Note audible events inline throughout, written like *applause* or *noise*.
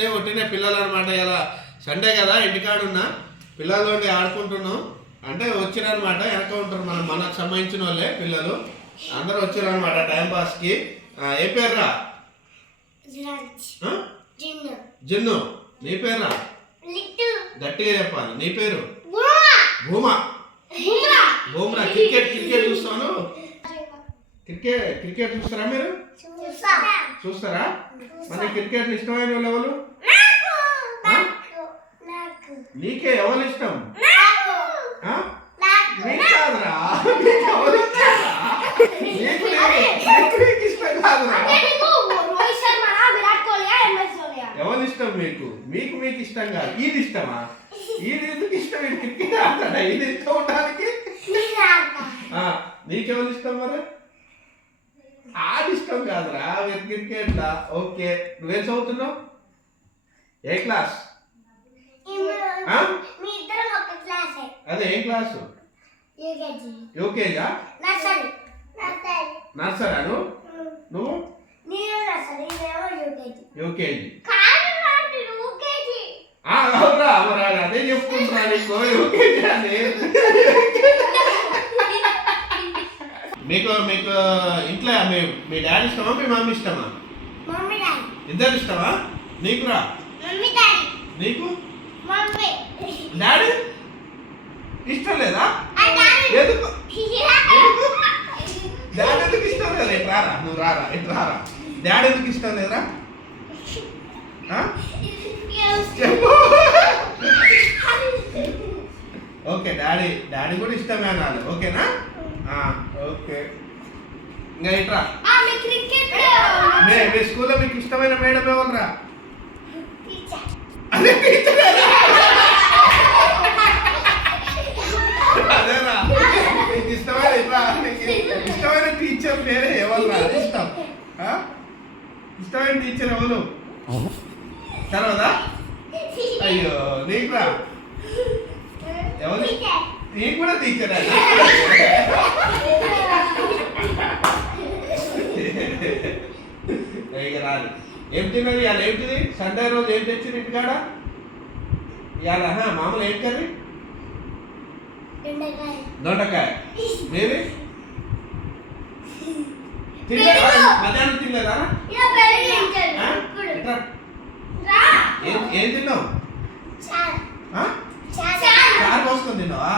నమస్తే ఒట్టిన పిల్లలు అనమాట ఇలా సండే కదా ఇంటికాడ ఉన్నా పిల్లలు ఆడుకుంటున్నాం. అంటే వచ్చిరనమాట వెనక ఉంటారు మనం మనకు సంబంధించిన వాళ్ళే పిల్లలు. అందరూ వచ్చారనమాట టైం పాస్కి. ఏ పేర్రా? జిన్ను. నీ పేర్రా? గట్టిగా చెప్పాలి. నీ పేరు? భూమా. బుమా భూమా. క్రికెట్ క్రికెట్ చూస్తాను క్రికెట్ క్రికెట్ చూస్తారా మీరు? చూసా చూస్తారా? మన క్రికెట్ ఇష్టమైన వాళ్ళు ఎవరు? నాకు. ఎవరు ఇష్టం? నాకు. కాదురా. నీకు ఎవరు? నీకు నీకు- నీకు ఇష్టం కాదురా. ఎవరు ఇష్టం మీకు? మీకు మీకు ఇష్టం కాదు. ఇది ఇష్టమా? ఇది ఎందుకు ఇష్టం? ఇది క్రికెట్ ఆడతాడా? ఇది ఇష్టం ఉండడానికి? నీకెవరు ఇష్టం మరి? ఇష్టం కాదురా మీరు క్రికెట్ లా ఓకే నువ్వేం చదువుతున్నావు? ఏ క్లాస్? అదే ఏ క్లాసు? యూకేజీ. యూకేజా? నర్సరీ. నర్సరీ. నర్సరా నువ్వు యూకేజీ. అదే చెప్పుకుంటున్నా నీకు. యూకేజీ అని మీకు మీకు ఇంట్లో మీ మీ డాడీ ఇష్టమా మీ మమ్మీ ఇష్టమా? ఇద్దరు ఇష్టమా? Mummy daddy. నీకు? డాడీ? ఇష్టం లేదా? ఎందుకు? *laughs* డాడీ ఎందుకు ఇష్టం లేదా? ఇటు రారా నువ్వు రారా ఇటు రారా. డాడీ ఎందుకు ఇష్టం లేదురా? చెప్పు. *laughs* ఓకే డాడీ డాడీ కూడా ఇష్టమే అనాలి ఓకేనా? ఆ, ఓకే. ఇంకా ఇట్రా ఆ మీ స్కూల్లో మీకు ఇష్టమైన మేడం ఎవరురా? అదే టీచర్. అదేనా? నీకు ఇష్టమైన టీచర్ పేరే ఎవరురా? ఇష్టం? ఇష్టమైన టీచర్ ఎవరు? తర్వాతా? అయ్యో నీకురా? ఎవరు? నీకు కూడా టీచర్. రాదు ఏం తిన్నది ఇవాళ ఏంటిది సండే రోజు ఏం తెచ్చింది ఇంటికాడ ఇవాళ మామూలు ఏం కర్రీ? దొండకాయ. మీది? మధ్యాహ్నం తినలేదా? ఏం తిన్నావు? చారు. పోసుకొని తిన్నావా?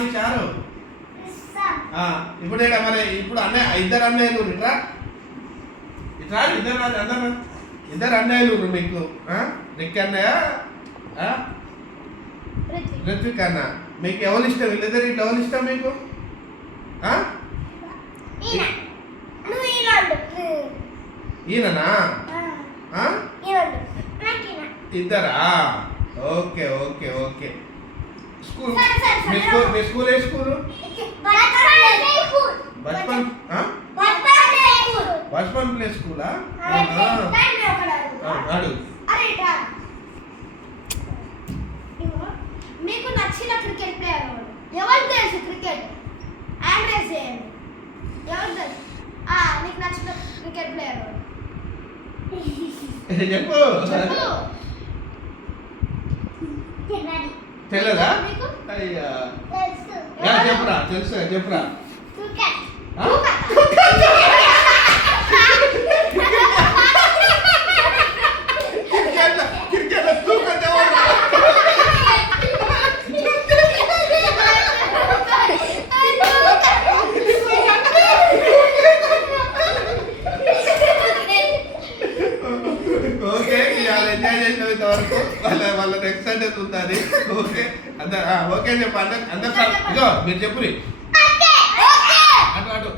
నీకు చారు? ఆ, ఇప్పుడు ఈడ మరి? ఇప్పుడు అన్నయ్య ఇద్దరు అన్నయ్యలు ఇట్రా ఇద్దరు అందరు ఇద్దరు అన్నయ్యలు మీకు? నిక్ అన్నయ్య ఆ? ఋత్విక్. అన్న. మీకు ఎవరు ఇష్టం? వీళ్ళిద్దరు ఇట్లా ఎవరు ఇష్టం మీకు? ఈయననా? ఇద్దరా? Okay okay okay. స్కూల్ మీ స్కూల్ ఏ స్కూల్? అడుగు. మీకు నచ్చిన క్రికెట్ ప్లేయర్ ఎవరు? ఎవరు తెలుసు క్రికెట్ ఆండ్రేస్ చేయండి ఎవరు తెలుసు? ఆ, నీకు నచ్చిన క్రికెట్ ప్లేయర్ *laughs* చెప్పు. తెలియదా అయ్యా. చెప్పురా తెలుసు చెప్పురా. క్రికెట్. ఆ? క్రికెట్ క్రికెట్ తూకం ఎవరురా? ఓకే ఇవాళ ఎంజాయ్ చేసినంత వరకు వాళ్ళ వాళ్ళ నెక్స్ట్ సండే చూస్తుంది. ఓకే. అందరు ఆ, ఓకే అని చెప్పు అందరు అందరు ఇగో మీరు చెప్పురి. అటు అటు.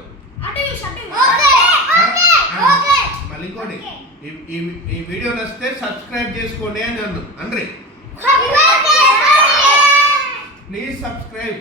మళ్ళీ ఇంకోటి. ఈ- వీడియో నచ్చితే సబ్స్క్రైబ్ చేసుకోండి అని అన్ను అండ్రి. Please subscribe.